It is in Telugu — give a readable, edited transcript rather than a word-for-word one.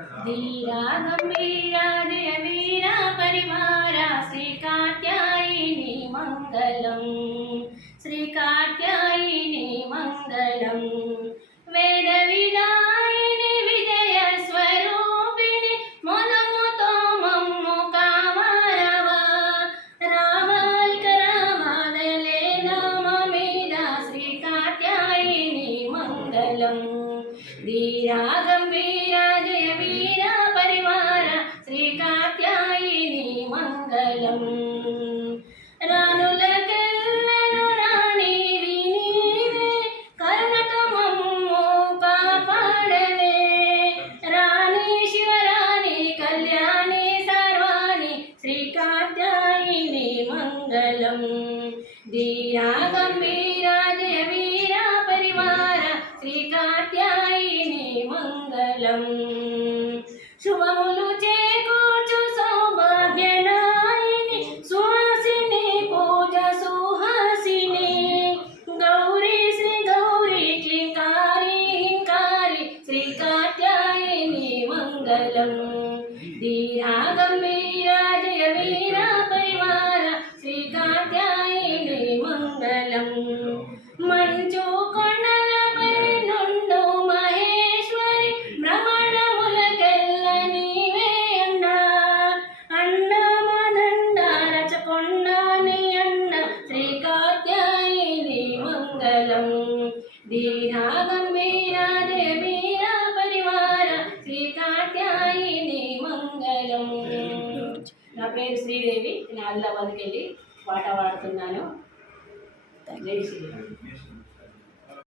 धीरा गंभीरा जय वीरा परिवारा श्री कात्यायिनी मंगलम श्री कात्यायिनी मंगलम वेद विदायिनी विजय स्वरूपिणी मोदमुतो मम्मु कामरवा रामायिक रामादयले नाममीदा श्री कात्यायिनी मंगलम धीरा गंभीरा जय वीरा परिवार श्री कात्यायिनी मंगलम रानुलकेल्लनु राणीवी नीवे करुणतो मम्मु कापाडवे राणी शिवराणी कल्याणी सर्वाणि श्री कात्यायिनी मंगलम धीरा गंभीरा जय वीरा परिवार श्री कात्यायिनी मंगलम शुभमुलु చేకూర్చు సౌభాగ్యనాయిని సుహాసిని పూజ సుహాసిని గౌరీ శ్రీ గౌరీ క్లీంకారి హింకారి శ్రీ కాత్యాయిని మంగళం ధీరా గంభీరా జయ వీరా పరివార శ్రీ కాత్యాయిని మంగళం మంచు కొండలపై నుండు మహేశ్వరి భ్రమణములకెల్ల నీవే అండ అండ మదండ రచకొండ నీ అండ శ్రీ కాత్యాయిని మంగళం ధీరా గంభీరా జయ వీరా పరివార శ్రీ కాత్యాయిని మంగళం. నా పేరు శ్రీదేవి. నేను ఆదిలాబాద్కి వెళ్ళి పాట పాడుతున్నాను. జై శ్రీరామ్.